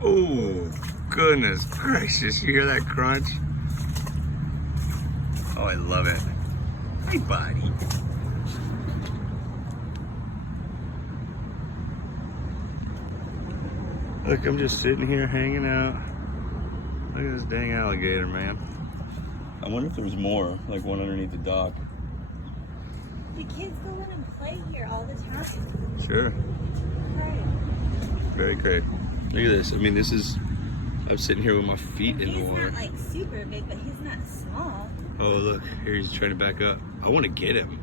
Oh, goodness gracious. You hear that crunch? Oh, I love it. Hey, buddy. Look, I'm just sitting here hanging out. Look at this dang alligator, man. I wonder if there was more, like one underneath the dock. The kids go in and play here all the time. Sure. Right. Very great. Look at this. I mean, this is, I'm sitting here with my feet in the water. He's not like super big, but he's not small. Oh, look, here he's trying to back up. I want to get him.